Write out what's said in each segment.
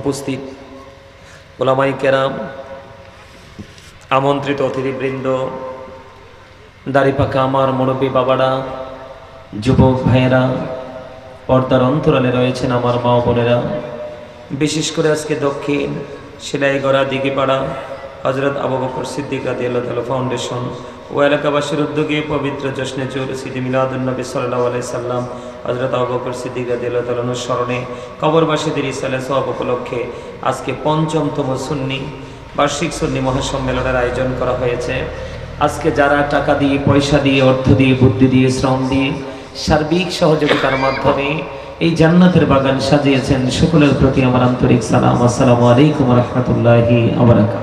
উপস্থিত ওলামাই কেরাম, আমন্ত্রিত অতিথিবৃন্দ, দাড়িপাকা আমার মুরব্বী বাবারা, যুবক ভাইয়েরা, পর্দার অন্তরালে রয়েছেন আমার মা বোনেরা, বিশেষ করে আজকে দক্ষিণ সিলাইগড়া দিঘিপাড়া হযরত আবু বকর সিদ্দিক রাদিয়াল্লাহু তাআলা ফাউন্ডেশন ও এলাকাবাসীর উদ্যোগে পবিত্র জশ্নে চৌরসিদি মিলাদুন নবী সাল্লাল্লাহু আলাইহি সাল্লাম হযরত আবু বকর সিদ্দিক রাদিয়াল্লাহু তাআলার স্মরণে কবরবাসীদের ইসালে সওয়াব উপলক্ষে আজকে পঞ্চমতম সুন্নি বার্ষিক সুন্নি মহাসম্মেলনের আয়োজন করা হয়েছে। আজকে যারা টাকা দিয়ে, পয়সা দিয়ে, অর্থ দিয়ে, বুদ্ধি দিয়ে, শ্রম দিয়ে, সার্বিক সহযোগিতার মাধ্যমে এই জান্নাতের বাগান সাজিয়েছেন, সকলের প্রতি আমার আন্তরিক সালাম। আসসালামু আলাইকুম ওয়া রাহমাতুল্লাহি ওয়া বারাকাতুহু।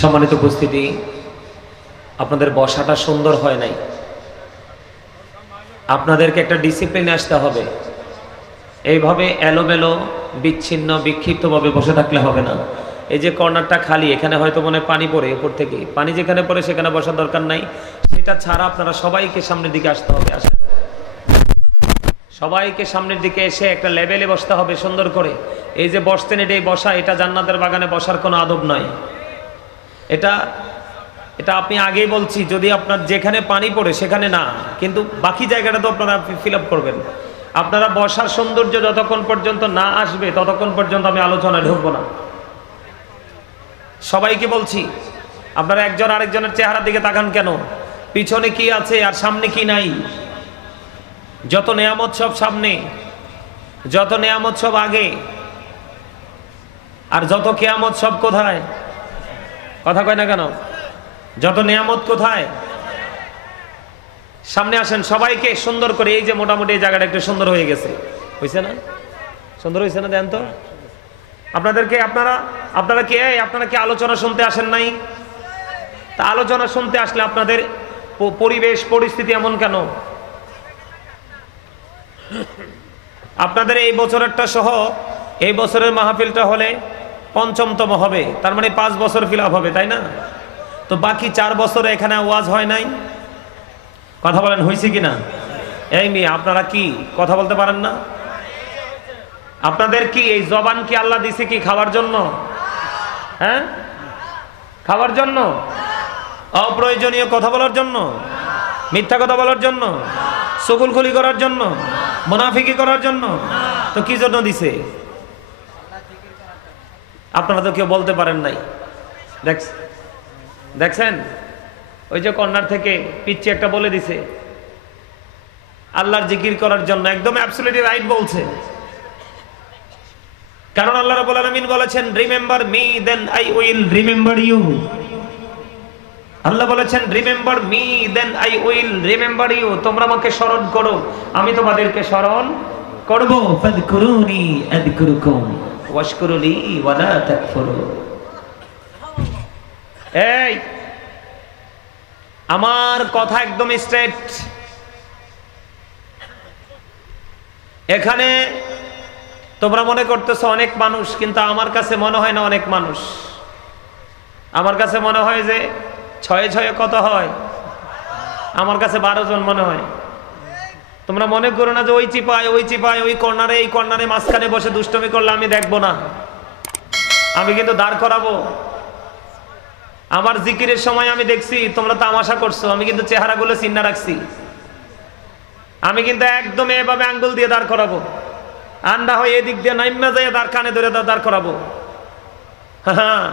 সম্মানিত উপস্থিতি, আপনাদের বসাটা সুন্দর হয় নাই, আপনাদেরকে একটা ডিসিপ্লিনে আসতে হবে। এইভাবে এলোমেলো বিচ্ছিন্ন বিক্ষিপ্তভাবে বসে থাকলে হবে না। এই যে কর্নারটা খালি, এখানে হয়তো মনে পানি পড়ে, উপর থেকে পানি যেখানে পড়ে সেখানে বসার দরকার নাই, সেটা ছাড়া আপনারা সবাইকে সামনের দিকে আসতে হবে। আসেন, সবাইকে সামনের দিকে এসে একটা লেভেলে বসতে হবে সুন্দর করে। এই যে বসতেন, এটাই বসা, এটা জান্নাতের বাগানে বসার কোনো আদব নয়। এটা এটা আপনি আগেই বলছি, যদি আপনার যেখানে পানি পড়ে সেখানে না, কিন্তু বাকি জায়গাটা তো আপনারা ফিল আপ করবেন। আপনারা বসার সৌন্দর্য যতক্ষণ পর্যন্ত না আসবে ততক্ষণ পর্যন্ত আমি আলোচনায় ঢুকবো না। সবাইকে বলছি, আপনারা একজন আরেকজনের চেহারার দিকে তাকান কেন? পিছনে কি আছে আর সামনে কি নাই? যত নেয়ামত সব সামনে, যত নেয়ামত সব আগে, আর যত কেয়ামত সব কোথায়? কথা কয় না কেন? যত নেয়ামত কোথায়? সামনে আসেন, সবাইকে সুন্দর করে। এই যে মোটামুটি এই জায়গাটা একটু সুন্দর হয়ে গেছে, হয়েছে না? সুন্দর হয়েছে না? দেন তো আপনাদেরকে। আপনারা কি আলোচনা শুনতে আসেন নাই? তা আলোচনা শুনতে আসলে আপনাদের পরিবেশ পরিস্থিতি এমন কেন? আপনাদের এই বছরেরটা সহ এই বছরের মাহফিলটা হলে পঞ্চমতম হবে, তার মানে 5 বছর ফিল আপ হবে, তাই না? তো বাকি 4 বছরে এখানে ওয়াজ হয় নাই। কথা বলেন, হয়েছে কিনা? এই মেয়ে, আপনারা কি কথা বলতে পারেন না? আপনাদের কি এই জবান কি আল্লাহ দিছে কি খাওয়ার জন্য? হ্যাঁ, খাওয়ার জন্য? অপ্রয়োজনীয় কথা বলার জন্য? মিথ্যা কথা বলার জন্য? চুগলখড়ি করার জন্য? মুনাফিকি করার জন্য? তো কি জন্য দিছে? আপনারা তো কেউ বলতে পারেন নাই। দেখছেন, ওই যে কর্নার থেকে পিচ্ছি একটা বলে দিছে আল্লাহর জিকির করার জন্য। একদম অ্যাবসলিউটলি রাইট বলছে। কারণ আল্লাহ রাব্বুল আলামিন বলেছেন, remember me then I will remember you. Allah বলেছেন, remember me then I will remember you. তোমরা আমাকে স্মরণ করো, আমি তোমাদেরকে স্মরণ করব। ফাযকুরুনি আযকুরুকুম ওয়াশকুরুলি ওয়ালা তাকফুরু। এই আমার কথা একদম স্ট্রেট। এখানে তোমরা মনে করতেছো অনেক মানুষ, কিন্তু আমার কাছে মনে হয় না অনেক মানুষ। আমার কাছে মনে হয় যে 6 কত হয়? আমার কাছে 12 জন মনে হয়। তোমরা মনে করো না যে ওই চিপায় ওই কর্নারে এই কর্নারে মাঝখানে বসে দুষ্টমি করলে আমি দেখবো না। আমি কিন্তু দাঁড় করাবো। আমার জিকিরের সময় আমি দেখছি তোমরা তামাশা করছো, আমি কিন্তু চেহারাগুলো চিন্না রাখছি। আমি কিন্তু একদম এভাবে আঙ্গুল দিয়ে দাঁড় করাবো, আর না হয় এদিক দিয়ে নাইমা যায় দাঁড় কানে ধরে দাঁড় করাবো। হ্যাঁ,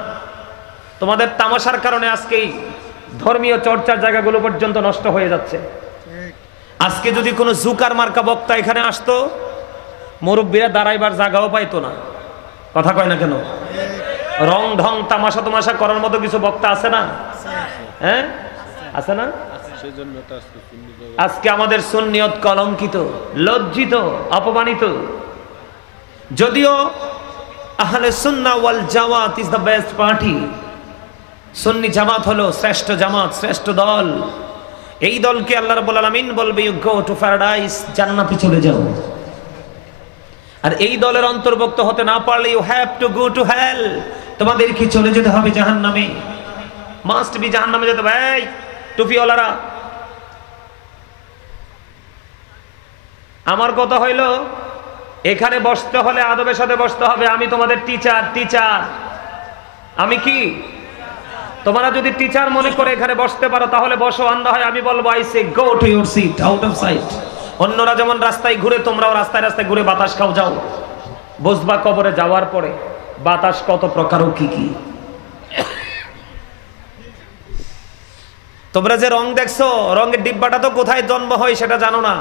তোমাদের তামাশার কারণে আজকেই ধর্মীয় চর্চার জায়গাগুলো পর্যন্ত নষ্ট হয়ে যাচ্ছে। আজকে যদি কোনো জুকার মার্কা বক্তা এখানে আসতো, মুরব্বীরা দাঁড়াইবার জায়গাও পাইতো না। কথা কয় না কেন? রং ঢং তামাশা করার মতো কিছু বক্তা আছে না? হ্যাঁ, আছে না? আজকে আমাদের সুন্নিয়ত কলঙ্কিত, লজ্জিত, অপমানিত। যদিও আহলে সুন্নাহ ওয়াল জামাত ইজ দ্য বেস্ট পার্টি। সুন্নি জামাত হলো শ্রেষ্ঠ জামাত, শ্রেষ্ঠ দল। এই দলকে আল্লাহ রাব্বুল আলামিন বলবে, ইউ গো টু প্যারাডাইস, জান্নাতে চলে যাও। আর এই দলের অন্তর্ভুক্ত হতে না পারলে you have to go to hell, তোমাদের কি চলে যেতে হবে জাহান্নামে। মাস্ট বি জাহান্নামে যেতে হবে। এই টুপিওয়ালারা, আমার কথা হইল এখানে বসতে হলে আদবের সাথে বসতে হবে। আমি তোমাদের টিচার। আমি কি? তোমরা যদি টিচার মনে করে এখানে বসতে পারো তাহলে বসো, অন্য হয় আমি বলবো I say go to your seat, out of sight. অন্যরা যেমন রাস্তায় ঘুরে, তোমরাও রাস্তায় রাস্তায় ঘুরে বাতাস খাও, যাও। বসবা কবরে যাওয়ার পরে বাতাস কত প্রকার ও কি কি। তোমরা যে রং দেখছো, রঙের ডিব্বাটা তো কোথায় জন্ম হয় সেটা জানো না।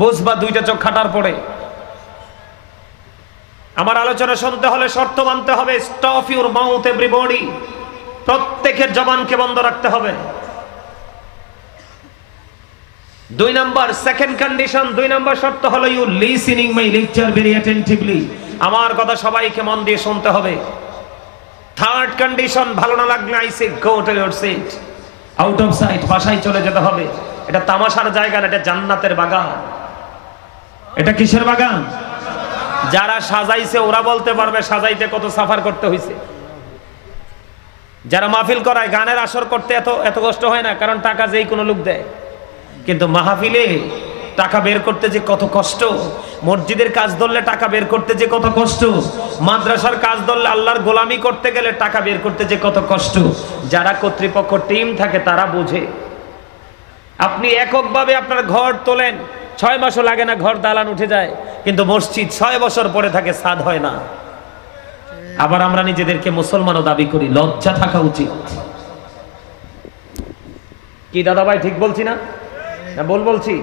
বসবা দুইটা চোখ খাটার পরে। আমার আলোচনা শুনতে হলে শর্ত মানতে হবে। Stop your mouth everybody. প্রত্যেকের জবানকে বন্ধ রাখতে হবে। 2 নাম্বার, সেকেন্ড কন্ডিশন, 2 নাম্বার শর্ত হলো you listening my lecture very attentively. আমার কথা সবাইকে মন দিয়ে শুনতে হবে। থার্ড কন্ডিশন, ভালো না লাগলে I say go to your seat, out of sight, বাসায় চলে যেতে হবে। এটা তামাশার জায়গা না, এটা জান্নাতের বাগান। এটা কিসের বাগান? যারা সাজাইছে ওরা বলতে পারবে সাজাইতে কত সাফার করতে হয়েছে। যারা মাহফিল করায়, গানের আসর করতে এত কষ্ট হয় না, কারণ টাকা যেই কোনো লোক দেয়। কিন্তু মাহফিলে টাকা বের করতে যে কত কষ্ট, মসজিদের কাজ ধরলে টাকা বের করতে যে কত কষ্ট, মাদ্রাসার কাজ ধরলে আল্লাহর গোলামি করতে গেলে টাকা বের করতে যে কত কষ্ট, যারা কর্তৃপক্ষ টিম থাকে তারা বোঝে। আপনি এককভাবে আপনার ঘর তোলেন, 6 মাসও লাগে না, ঘর দালান উঠে যায়, কিন্তু মসজিদ 6 বছর পরে থাকে, সাদ হয় না। আবার আমরা নিজেদেরকে মুসলমানও দাবি করি, লজ্জা থাকা উচিত। কি দাদা ভাই ঠিক বলছি না? বলছি?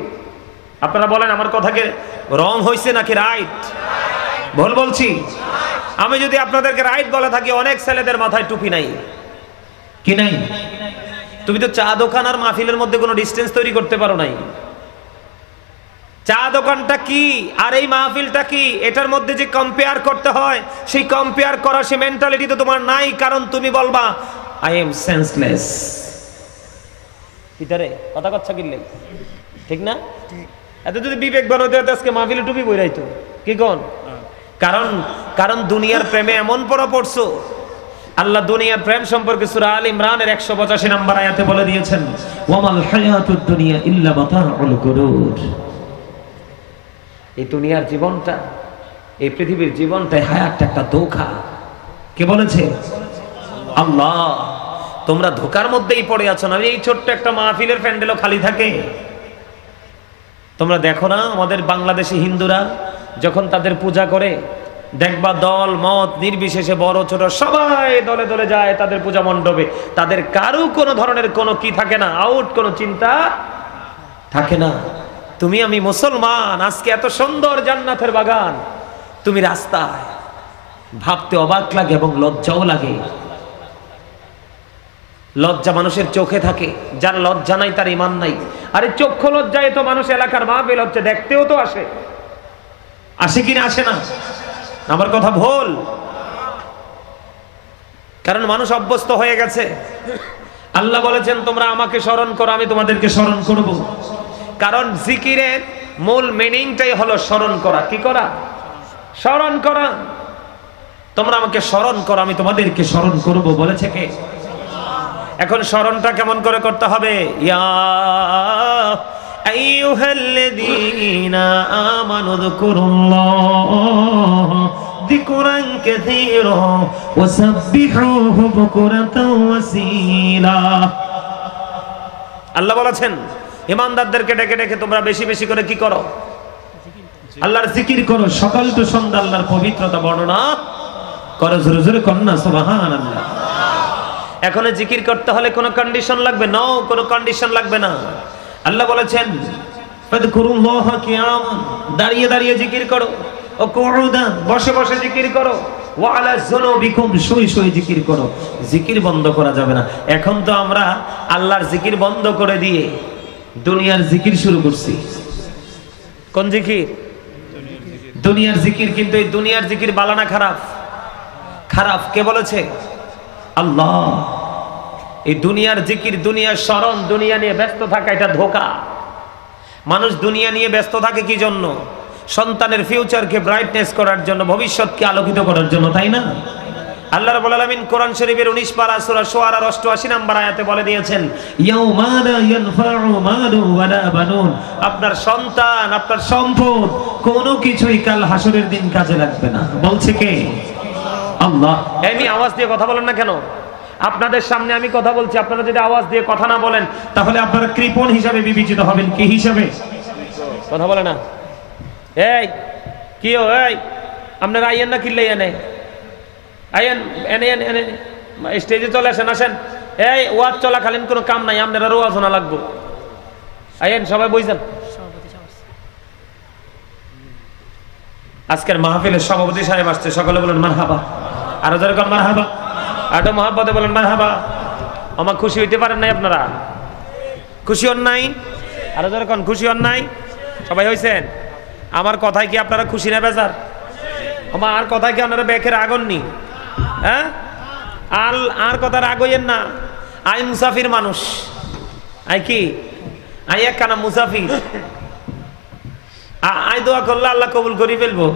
আপনারা বলেন আমার কথাকে রং হয়েছে নাকি রাইট? বলছি? আমি যদি আপনাদেরকে রাইট বলে থাকি, অনেক ছেলেদের মাথায় টুপি নাই। কি নাই? তুমি তো চা দোকান আর মাহফিলের মধ্যে কোনো ডিস্টেন্স তৈরি করতে পারো নাই। চা দোকানটা কি আর এই মাহফিলটা কি, এটার মধ্যে যে কম্পেয়ার করতে হয়, সেই কম্পেয়ার করার সেই মেন্টালিটি তো তোমার নাই। কারণ তুমি বলবা আই এম সেন্সলেস। কিতারে কথা কথা কিনলে ঠিক না? এত যদি বিবেক বানাতে হতো আজকে মাহফিলে টুপি বইরাইতো। কি কোন? কারণ দুনিয়ার প্রেমে এমন পড়ছো। আল্লাহ দুনিয়ার প্রেম সম্পর্কে সূরা আল ইমরানের 185 নম্বর আয়াতে বলে দিয়েছেন, ওয়ামাল হায়াতুদ দুনিয়া ইল্লা মাতাউল গুরুর। এই দুনিয়ার জীবনটা, এই পৃথিবীর জীবনটা হায়াতটা একটা ধোঁকা। কে বলেছে? আল্লাহ। তোমরা ধোঁকার মধ্যেই পড়ে আছো না। এই ছোট্ট একটা মাহফিলের প্যান্ডেলও খালি থাকে। তোমরা দেখো না আমাদের বাংলাদেশি হিন্দুরা যখন তাদের পূজা করে, দেখবা দল মত নির্বিশেষে বড় ছোট সবাই দলে দলে যায় তাদের পূজা মণ্ডপে। তাদের কারো কোনো ধরনের কোনো কি থাকে না, আউট কোনো চিন্তা থাকে না। তুমি আমি মুসলমান, আজকে এত সুন্দর জান্নাতের বাগান, তুমি রাস্তায়, ভাবতে অবাক লাগে এবং লজ্জাও লাগে। লজ্জা মানুষের চোখে থাকে, যার লজ্জা নাই তার ঈমান নাই। আরে চক্ষু লজ্জায় তো মানুষ এলাকার মাহফিল হচ্ছে দেখতেও তো আসে কিনা? আসে না? আমার কথা ভুল? কারণ মানুষ অভ্যস্ত হয়ে গেছে। আল্লাহ বলেছেন তোমরা আমাকে স্মরণ করো, আমি তোমাদেরকে স্মরণ করব। কারণ জিকিরের মূল মিনিংটাই হলো স্মরণ করা। কি করা? স্মরণ করা। তোমরা আমাকে স্মরণ করো, আমি তোমাদেরকে স্মরণ করব বলেছে কে? এখন স্মরণটা কেমন করে করতে হবে? ইয়া আইয়ুহাল্লাযীনা আমানু যকুরুল্লাহ যিকরান কাসীরা ওয়াসাব্বিহুহু বুকরাতাও ওয়াসীলা। আল্লাহ বলেছেন ঈমানদারদেরকে ডেকে ডেকে তোমরা বেশি বেশি করে কি করো? আল্লাহর জিকির করো, সকাল টু সন্ধ্যা আল্লাহর পবিত্রতা বর্ণনা করো। জোরে জোরে কন্না সুবহানাল্লাহ। এখন জিকির করতে হলে কোনো কন্ডিশন লাগবে না? কোনো কন্ডিশন লাগবে না। আল্লাহ বলেছেন ফাযকুরুল্লাহ কিয়ামান, দাঁড়িয়ে দাঁড়িয়ে জিকির করো, ও কুউদান, বসে বসে জিকির করো, ওয়া আলা যুনুবিকুম, শুয়ে শুয়ে জিকির করো। জিকির বন্ধ করা যাবে না। এখন তো আমরা আল্লাহর জিকির বন্ধ করে দিয়ে দুনিয়ার জিকির শুরু করছি। কোন জিকির? দুনিয়ার জিকির। কিন্তু এই দুনিয়ার জিকির ভালো না খারাপ? খারাপ। কে বলেছে? আল্লাহ। এই দুনিয়ার জিকির, দুনিয়ার স্মরণ, দুনিয়া নিয়ে ব্যস্ত থাকা, এটা ধোঁকা। মানুষ দুনিয়া নিয়ে ব্যস্ত থাকে কি জন্য? সন্তানের ফিউচারকে ব্রাইটনেস করার জন্য, ভবিষ্যৎকে আলোকিত করার জন্য, তাই না? আল্লাহ রাব্বুল আলামিন কোরআন শরীফের 19 পারা সূরা শুআরার 88 নম্বর আয়াতে বলে দিয়েছেন, ইয়াউমা লা ইয়ানফাউ মালু ওয়ালা বানুন, আপনার সন্তান, আপনার সম্পদ কোনো কিছুই কাল হাসরের দিন কাজে লাগবে না। বলছে কে? আল্লাহ। আমি আওয়াজ দিয়ে কথা বলেন না কেন? আপনাদের সামনে আমি কথা বলছি, আপনারা যদি আওয়াজ দিয়ে কথা না বলেন তাহলে আপনারা কৃপণ হিসাবে বিবেচিত হবেন। কি হিসাবে? কথা বলে না। এই কি এই আপনারা আইয়েন না কিল্লাই এনে আইয়েন এনে এনে স্টেজে চলে আসেন, আসেন। এই ওয়াজ চলাকালীন কোনো কাম নাই, আপনারা ওয়াজ শোনা লাগবো। আইয়েন সবাই বইছেন। আজকের মাহফিলের সভাপতি সাহেব আসছে, সকলে বলেন মারহাবা। আরো যেরকম মারহাবা, আরো মহাব্বতে বলেন মারহাবা। আমার খুশি হইতে পারেন নাই? আপনারা খুশি হন নাই? আরো যেরকম খুশি হন নাই? সবাই হয়েছেন? আমার কথায় কি আপনারা খুশি না বেজার? আমার কথায় কি আপনারা বেখের আগুন নি? হ্যাঁ, আর কথা রাগ হইয়েন না। আই মুসাফির মানুষ, আই কি আই একখানা মুসাফির। আই দোয়া করলে আল্লাহ কবুল করি ফেলবো,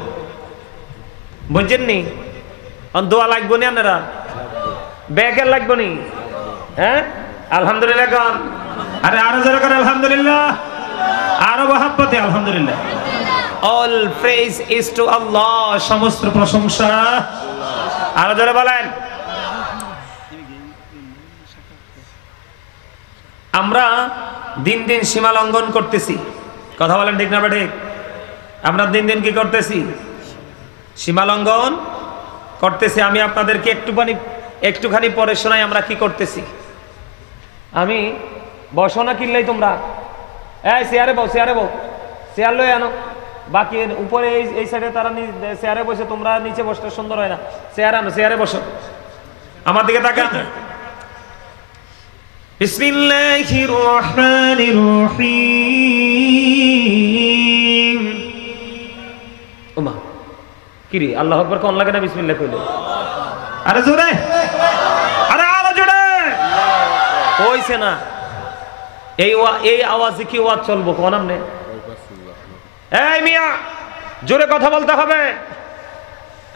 বুঝছেন নি? দোয়া লাগবো নি আপনারা? বেকের লাগবো নি? হ্যাঁ, আলহামদুলিল্লাহ কন। আরে আরো যারা করেন আলহামদুলিল্লাহ, আরো মহাব্বতে আলহামদুলিল্লাহ। অল প্রেজ ইজ টু আল্লাহ, সমস্ত প্রশংসা আরো যারা বলেন। আমরা দিন দিন সীমা লঙ্ঘন করতেছি, কথা বলেন ঠিক না বেঠিক? আমরা দিন দিন কি করতেছি? সীমা লঙ্ঘন করতেছি। আমি আপনাদেরকে একটুখানি পরে শোনাই আমরা কি করতেছি। আমি বসো না কিনলেই তোমরা, এই চেয়ারে বউ, চেয়ারে বউ, চেয়ার লই আনো। বাকি উপরে এই সাইডে তারা চেয়ারে বসে, তোমরা নিচে বসতে সুন্দর হয় না। চেয়ার আনো, চেয়ারে বসো। আমার দিকে তাকান। বিসমিল্লাহির রহমানির রহিম। ওমা কিরে, আল্লাহু আকবার কোন লাগে না? বিসমিল্লাহ কইলো। আরে জোরে, আরে আরো জোরে কইছে না। এই আওয়াজে কি ওয়াজ চলবো কোন আমনে? এই মিয়া, জোরে কথা বলতে হবে।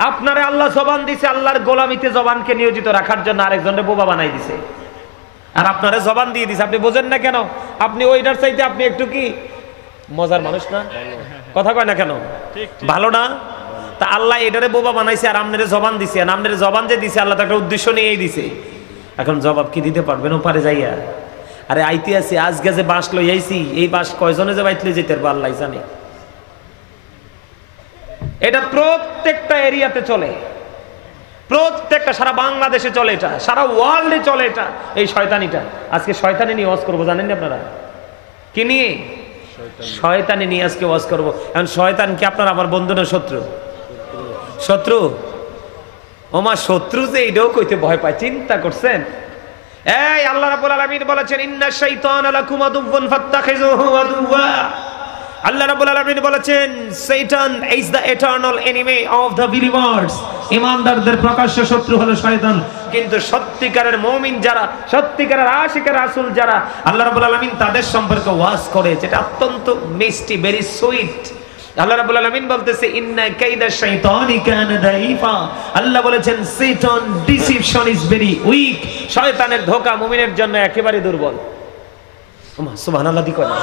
আপনারে আল্লাহ জবান দিছে, আল্লাহর গোলামিতে জবানকে নিয়োজিত রাখার জন্য আরেকজনের বোবা বানাই দিছে। আর আপনারে জবান দিয়ে দিছে, আপনি বোঝেন না কেন? আপনি ওইটার চাইতে আপনি একটু কি মজার মানুষ না? কথা কয় না কেন? ভালো না? তা আল্লাহ এটারে বোবা বানাইছে আর আপনারে জবান দিছে। আর আপনারে জবান যে দিছে আল্লাহ তো একটা উদ্দেশ্য নিয়েই দিছে। এখন জবাব কি দিতে পারবেন ওপারে যাইয়া? আরে আইতে আছে, আজকে যে বাঁশ লই আইছি, এই বাঁশ কয়জনে যে বাইতলে যেতে পারবো আল্লাহ জানে। এটা প্রত্যেকটা এরিয়াতে চলে, প্রত্যেকটা সারা বাংলাদেশে চলে, এটা সারা ওয়ার্ল্ডে চলে। এটা এই শয়তানিটা। আজকে শয়তানি নিয়ে ওয়াজ করবো, জানেন আপনি? আপনারা কি নিয়ে? শয়তানি নিয়ে আজকে ওয়াজ করবো। এখন শয়তান কি আপনার আমার বন্ধু না শত্রু? শত্রু। ওমা শত্রু যে এটাও কইতে ভয় পায়, চিন্তা করছেন? এই আল্লাহ রাব্বুল আলামিন বলেছেন, ইন্না শাইতানা লাকুম আদুওয়ুন ফাত্তাখিযুহু আদুওয়া। আল্লাহ রাব্বুল আলামিন বলেছেন, Shaitan is the eternal enemy of the believers. ঈমানদারদের প্রকাশ্য শত্রু হলো শয়তান। কিন্তু সত্যিকারের মুমিন যারা, সত্যিকারের আশিক রাসূল যারা, আল্লাহ রাব্বুল আলামিন তাদের সম্পর্কে ওয়াজ করে, যেটা অত্যন্ত মিষ্টি, ভেরি সুইট। আল্লাহ রাব্বুল আলামিন বলতেছে, ইন্না কাইদা শাইতানি কানা দাইফা। আল্লাহ বলেছেন শয়তান ডিসিপশন ইজ ভেরি উইক। শয়তানের ধোঁকা মুমিনের জন্য একেবারে দুর্বল। ওমা সুবহানাল্লাহ দি কয় না?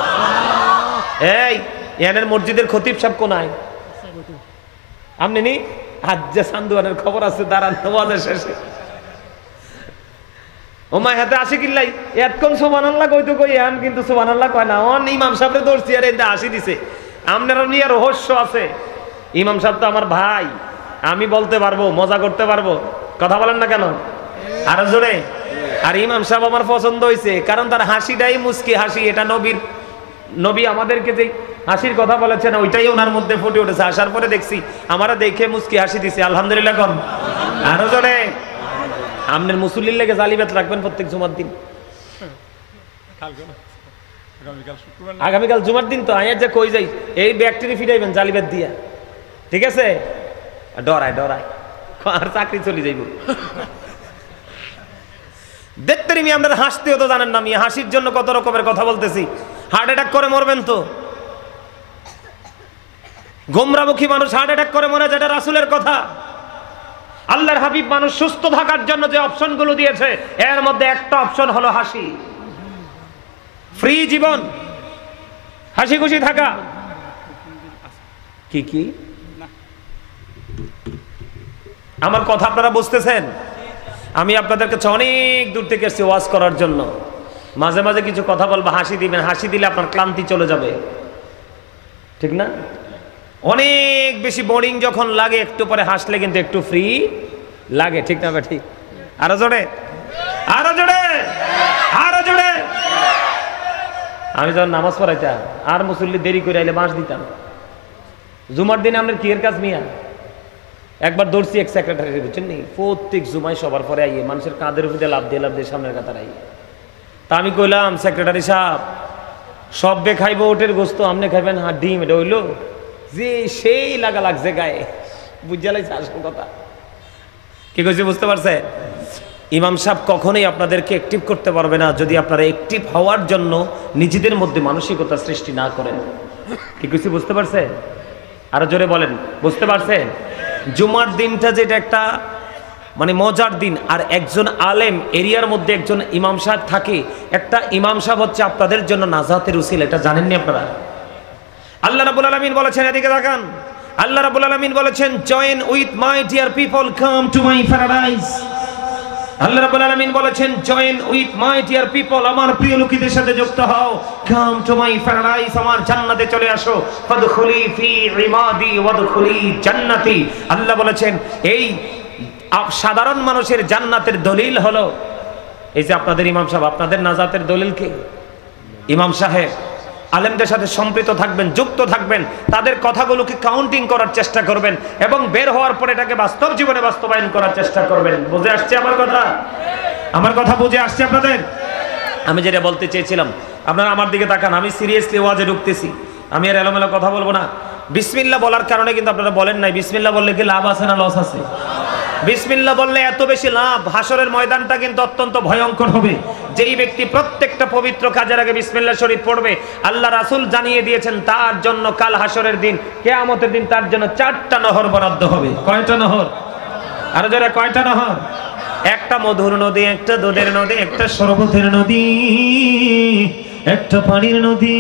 এই ইয়ানের মসজিদের খতিব সাহেব কোনায়? আপনি নি হাজ্জা সান্দুয়ানের খবর আছে, দাঁড়ান নামাজের শেষে। ওমা হাতে আসি কিল্লাই এতক্ষণ সুবহানাল্লাহ কইতো কই, এখন কিন্তু সুবহানাল্লাহ কয় না। অন ইমাম সাহেবরে দৌড়ছি আর এতে আসি দিছে। আপনারা নিয়ে রহস্য আছে। ইমাম সাহেব তো আমার ভাই, আমি বলতে পারবো, মজা করতে পারবো। কথা বলেন না কেন? আরো জোরে। আর ইমাম সাহেব আমার পছন্দ হয়েছে, কারণ তার হাসিটাই মুস্কি হাসি। এটা নবী আমাদেরকে যে হাসির কথা বলেছেন ওইটাই ওনার মধ্যে ফুটে উঠেছে। আসার পরে দেখছি আমারা দেখে মুস্কি হাসি দিছে। আলহামদুলিল্লাহ কন। আরো জোরে। আপনার মুসল্লির লেগে জালিবাত রাখবেন প্রত্যেক জুমার দিন। আগামীকাল জুমার দিন তো আয়াত যে কই যাই, এই ব্যাকটেরি ফিরাইবেন জালিবাত দিয়া, ঠিক আছে? ডরায় ডরায় আর চাকরি চলে যাইব। দেখতে নি আমরা হাসতেও তো জানেন না, আমি হাসির জন্য কত রকমের কথা বলতেছি। হার্ট অ্যাটাক করে মরবেন তো। গোমরামুখী মানুষ হার্ট অ্যাটাক করে মরে, যেটা রাসূলের কথা। আল্লাহর হাবিব মানুষ সুস্থ থাকার জন্য যে অপশনগুলো দিয়েছে এর মধ্যে একটা অপশন হলো হাসি, ফ্রি জীবন, হাসি খুশি থাকা। কি কি আমার কথা আপনারা বুঝতেছেন? আমি আপনাদের কাছে অনেক দূর থেকে এসেছি ওয়াজ করার জন্য। মাঝে মাঝে কিছু কথা বলবো, হাসি দিবেন, হাসি দিলে আপনার ক্লান্তি চলে যাবে, ঠিক না? অনেক বেশি বোরিং যখন লাগে একটু পরে হাসলে কিন্তু একটু ফ্রি লাগে, ঠিক না? ঠিক। আরো জোরে, আরো জোরে, আরো জোরে। আমি যখন নামাজ পড়াইতাম আর মুসল্লি দেরি করে আইলে বাঁশ দিতাম। জুমার দিনে আপনার কি এর কাজ মিয়া? একবার দৌড়ছি এক সেক্রেটারি, বুঝছেন নি, প্রত্যেক জুমায় সবার পরে আইয়ে মানুষের কাঁধের উপরে লাভ দিয়ে সামনের কাতার আইয়ে। তা আমি কইলাম, সেক্রেটারি সাহেব, সব বে খাইবো ওটের গোস্ত, আপনি খাইবেন ডিম, এটা হইলো যে সেই লাগা লাগছে গায়ে, বুঝা লাগছে আসল কথা। কি কইছি বুঝতে পারছে? ইমাম সাহেব কখনোই আপনাদেরকে অ্যাক্টিভ করতে পারবে না যদি আপনারা অ্যাক্টিভ হওয়ার জন্য নিজেদের মধ্যে মানসিকতা সৃষ্টি না করেন। কি কইছি বুঝতে পারছে? আরো জোরে বলেন, বুঝতে পারছেন? জুমার দিনটা যেটা একটা মানে মজার দিন, আর একজন আলেম এরিয়ার মধ্যে একজন ইমাম সাহেব থাকে, একটা ইমাম সাহেব হচ্ছে আপনাদের জন্য নাজাতের উসিলা, এটা জানেননি আপনারা? আল্লাহ রাব্বুল আলামিন বলেছেন, এদিকে তাকান, আল্লাহ রাব্বুল আলামিন বলেছেন, join with my dear people, come to my paradise. Allah রাব্বুল আলামিন বলেছেন, join with my dear people, আমার প্রিয় লোকেদের সাথে যুক্ত হও, কাম টু মাই প্যারাডাইস, আমার জান্নাতে চলে আসো, ফাদখুলি ফি ইমাদি ওয়াদখুলি জান্নাতি। আল্লাহ বলেছেন এই সাধারণ মানুষের জান্নাতের দলিল হলো এই যে আপনাদের ইমাম সাহেব। আপনাদের নাজাতের দলিল কি? ইমাম সাহেব। আলেমদের সাথে সম্পৃক্ত থাকবেন, যুক্ত থাকবেন, তাদের কথাগুলোকে কাউন্টিং করার চেষ্টা করবেন এবং বের হওয়ার পরে এটাকে বাস্তব জীবনে বাস্তবায়ন করার চেষ্টা করবেন। বুঝে আসছে আমার কথা? আমার কথা বুঝে আসছে আপনাদের? আমি যেটা বলতে চেয়েছিলাম, আপনারা আমার দিকে তাকান, আমি সিরিয়াসলি ওয়াজে ঢুকতেছি, আমি আর এলোমেলো কথা বলবো না। বিসমিল্লাহ বলার কারণে কিন্তু আপনারা বলেন নাই, বিসমিল্লাহ বললে কি লাভ আছে না লস আছে? বিসমিল্লাহ বললে এত বেশি লাভ, হাসরের ময়দানটা কিন্তু অত্যন্ত ভয়ঙ্কর হবে। যেই ব্যক্তি প্রত্যেকটা পবিত্র কাজের আগে বিসমিল্লাহ শরীফ পড়বে, আল্লাহ রাসূল জানিয়ে দিয়েছেন তার জন্য কাল হাসরের দিন, কিয়ামতের দিন তার জন্য 4টা নহর বরাদ্দ হবে। কয়টা নহর? আরো যারা কয়টা নহর? একটা মধুর নদী, একটা দুধের নদী, একটা শরবতের নদী, একটা পানির নদী।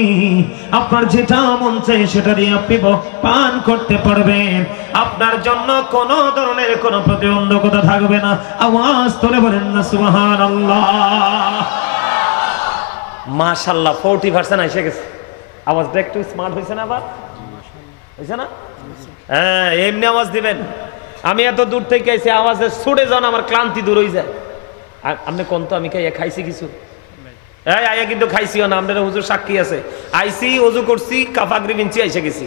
আপনার যেটা মন চাই সেটা দিয়ে আপনি পান করতে পারবেন, আপনার জন্য কোন ধরনের কোন প্রতিবন্ধকতা থাকবে না। আওয়াজ তোলে বলেন না সুবহানাল্লাহ। মাশাআল্লাহ, 40% এসে গেছে। আওয়াজটা একটু স্মার্ট হয়েছে না? আবার হয়েছে না? হ্যাঁ, এমনি আওয়াজ দিবেন। আমি এত দূর থেকে আইছি, আওয়াজে ছুটে যান, আমার ক্লান্তি দূর হয়ে যায়। আর আপনি কোন তো আমি খাইছি কিছু আয়া কিন্তু খাইছিও না, আমাদের হুজুর সাক্ষী আছে। আইসি, ওযু করছি, কাফাগরি বিনছি, এসে গেছি।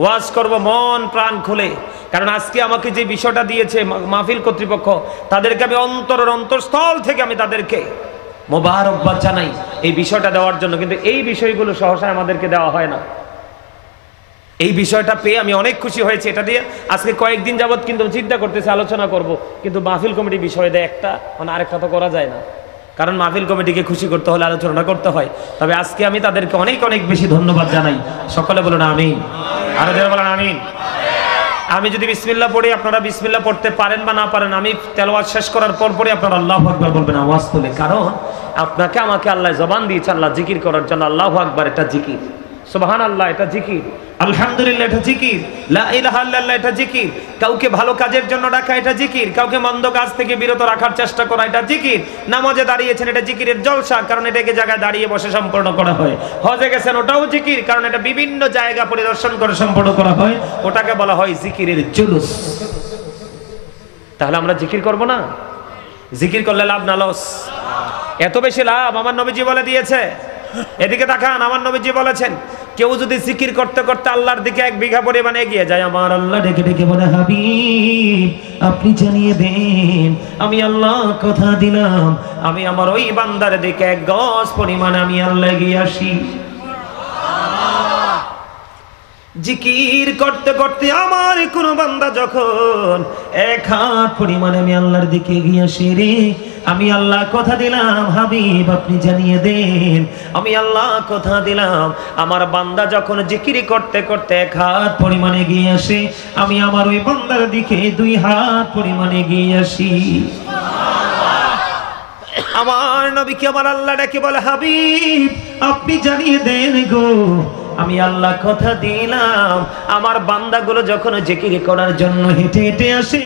ওয়াজ করব মন প্রাণ খুলে, কারণ আজকে আমাকে যে বিষয়টা দিয়েছে মাহফিল কর্তৃপক্ষ, তাদেরকে আমি অন্তরের অন্তরস্থল থেকে আমি তাদেরকে মোবারকবাদ জানাই এই বিষয়টা দেওয়ার জন্য। কিন্তু এই বিষয়গুলো সহসা আমাদেরকে দেওয়া হয় না। এই বিষয়টা পেয়ে আমি অনেক খুশি হয়েছি। এটা দিয়ে আজকে কয়েকদিন যাবত কিন্তু চিন্তা করতেছি, আলোচনা করব, কিন্তু মাহফিল কমিটি বিষয় দেয় একটা, মানে আরেকটা তো করা যায় না, কারণ মাহফিল কমিটিকে খুশি করতে হলে আলোচনা করতে হয়। তবে আজকে আমি তাদেরকে অনেক অনেক বেশি ধন্যবাদ জানাই। সকলে বলুন আমিন, আরো যারা বলেন আমিন। আমি যদি বিসমিল্লাহ পড়ি, আপনারা বিসমিল্লাহ পড়তে পারেন বা না পারেন, আমি তেলাওয়াত শেষ করার পর পরে আপনারা আল্লাহু আকবার বলবেন আওয়াজ তুলে, কারণ আপনাকে আমাকে আল্লাহ জবান দিয়েছে আল্লাহ জিকির করার জন্য। আল্লাহু আকবার এটা জিকির, সুবহানাল্লাহ এটা জিকির, আলহামদুলিল্লাহ এটা জিকির, লা ইলাহা ইল্লাল্লাহ এটা জিকির, কাউকে ভালো কাজের জন্য ডাকা এটা জিকির, কাউকে মন্দ কাজ থেকে বিরত রাখার চেষ্টা করা এটা জিকির, নামাজে দাঁড়িয়েছেন এটা জিকিরের জলসা, কারণ এটাকে জায়গায় দাঁড়িয়ে বসে সম্পন্ন করা হয়। হজে গেছেন ওটাও জিকির, কারণ এটা বিভিন্ন জায়গা পরিদর্শন করে সম্পন্ন করা হয়, ওটাকে বলা হয় জিকিরের জুলুস। তাহলে আমরা জিকির করব না? জিকির করলে লাভ না লস? এত বেশি লাভ আমার নবীজি বলে দিয়েছে। এদিকে তাকান, আমার নবীজি বলেছেন, কেউ যদি জিকির করতে করতে আল্লাহর দিকে 1 বিঘা পরিমাণ এগিয়ে যায়, আমার আল্লাহ ডেকে ডেকে বলে, হাবিব আপনি জানিয়ে দেন, আমি আল্লাহ কথা দিলাম, আমি আমার ওই বান্দার দিকে 1 গজ পরিমাণ আমি আল্লাহ এগিয়ে আসি। জিকির করতে করতে আমার কোন বান্দা যখন এক হাত পরিমাণে আমি আল্লাহর দিকে এগিয়ে আসি রে, আমি আল্লাহ কথা দিলাম হাবিব আপনি জানিয়ে দেন, আমি আল্লাহ কথা দিলাম আমার বান্দা যখন জিকির করতে করতে এক হাত পরিমাণে এগিয়ে আসে, আমি আমার ওই বান্দার দিকে 2 হাত পরিমাণে এগিয়ে আসি। আমার নবীকে আমার আল্লাহ ডেকে বলে হাবিব আপনি জানিয়ে দেন গো, আমি আল্লাহ কথা দিলাম আমার বান্দাগুলো যখন জিকির করার জন্য হেঁটে হেঁটে আসে